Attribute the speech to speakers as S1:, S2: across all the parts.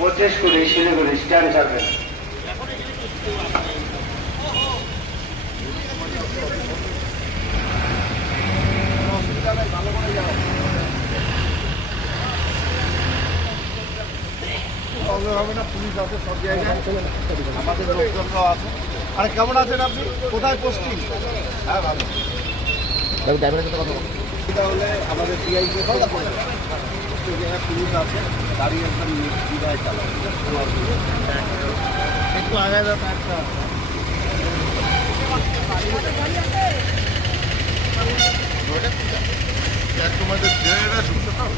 S1: পঁচিশ কুড়ি শিলিগুড়ি স্ট্যান্ড ছাড়বেন
S2: হবে না পুলিশ আছে সব জায়গায়। আমাদের লোকজনরাও আছে। আরে কেমন আছেন আপনি? কোথায় পোস্টিং? হ্যাঁ ভালো। এটা হলে আমাদের জায়গায় পুলিশ আছে দাঁড়িয়ে একদম বিদায় চালাবে একটু আগে যাবে একটা তোমাদের ট্রেনেরা ঢুকতে পারো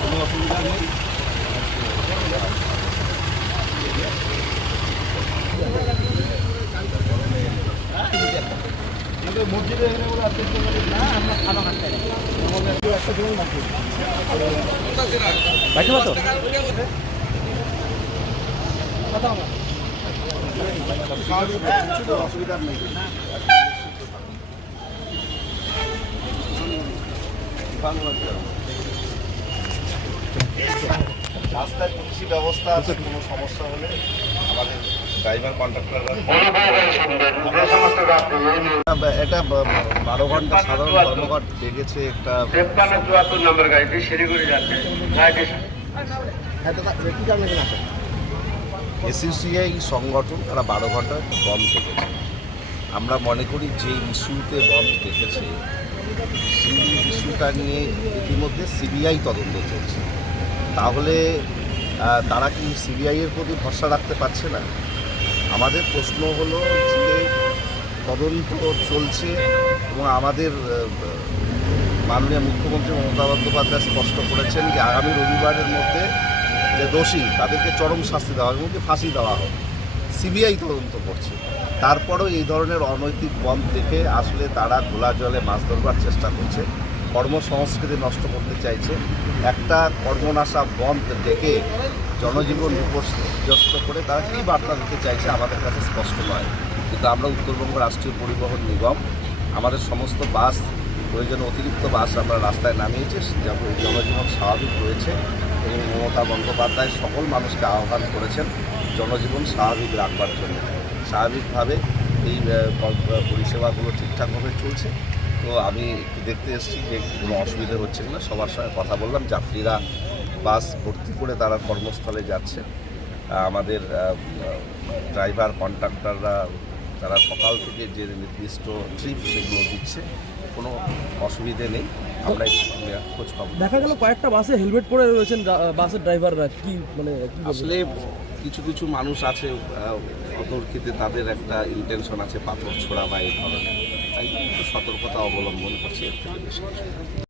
S2: কোনো অসুবিধা নেই মসজিদে এখানে ওরা আসতে না আমরা খাবার খাচ্ছি একটা দিন
S3: তো
S2: অসুবিধা নেই রাস্তায় পুলিশি ব্যবস্থা আছে কোনো সমস্যা হলে আমাদের ড্রাইভার কন্ট্রাক্টররা এটা বারো ঘণ্টা সাধারণ ধর্মঘট ডেকেছে একটা
S1: তেপ্পান্ন চুয়াত্তর নম্বর গাড়িটি শিলিগুড়ি যাচ্ছে। গাড়িটি
S2: সংগঠন তারা বারো ঘণ্টা বন্ধ থেকেছে আমরা মনে করি যে ইস্যুতে বন্ধ দেখেছে সেই ইস্যুটা নিয়ে ইতিমধ্যে সিবিআই তদন্ত চলছে। তাহলে তারা কি সিবিআইয়ের প্রতি ভরসা রাখতে পারছে না? আমাদের প্রশ্ন হলো যে তদন্ত চলছে এবং আমাদের মাননীয় মুখ্যমন্ত্রী মমতা বন্দ্যোপাধ্যায় স্পষ্ট করেছেন যে আগামী রবিবারের মধ্যে যে দোষী, তাদেরকে চরম শাস্তি দেওয়া এমনকি ফাঁসি দেওয়া হবে সিবিআই তদন্ত করছে। তারপরেও এই ধরনের অনৈতিক বন্ধ দেখে আসলে তারা ঘোলা জলে মাছ ধরবার চেষ্টা করছে, কর্মসংস্কৃতি নষ্ট করতে চাইছে। একটা কর্মনাশা বন্ধ দেখে জনজীবন বিপর্যস্ত করে তারা কী বার্তা দিতে চাইছে আমাদের কাছে স্পষ্ট নয়। কিন্তু আমরা উত্তরবঙ্গ রাষ্ট্রীয় পরিবহন নিগম, আমাদের সমস্ত বাস প্রয়োজনে অতিরিক্ত বাস আমরা রাস্তায় নামিয়েছি জনজীবন স্বাভাবিক রয়েছে এবং মমতা বন্দ্যোপাধ্যায় সকল মানুষকে আহ্বান করেছেন জনজীবন স্বাভাবিক রাখবার জন্য। স্বাভাবিকভাবে এই পরিষেবাগুলো ঠিকঠাকভাবে চলছে। তো আমি একটু দেখতে এসেছি যে কোনো অসুবিধে হচ্ছে কিনা, সবার সঙ্গে কথা বললাম। যাত্রীরা বাস ভর্তি করে তারা কর্মস্থলে যাচ্ছে। আমাদের ড্রাইভার কন্ট্রাক্টররা তারা সকাল থেকে যে নির্দিষ্ট ট্রিপ সেগুলো দিচ্ছে কোনো অসুবিধে নেই। আমরা খোঁজ পাবো।
S3: দেখা গেল কয়েকটা বাসে হেলমেট পরে রয়েছেন বাসের ড্রাইভাররা। কি মানে
S2: আসলে কিছু কিছু মানুষ আছে অতর্কিতে তাদের একটা ইন্টেনশন আছে পাথর ছোড়া বা এই ধরনের। তাই সতর্কতা অবলম্বন করছে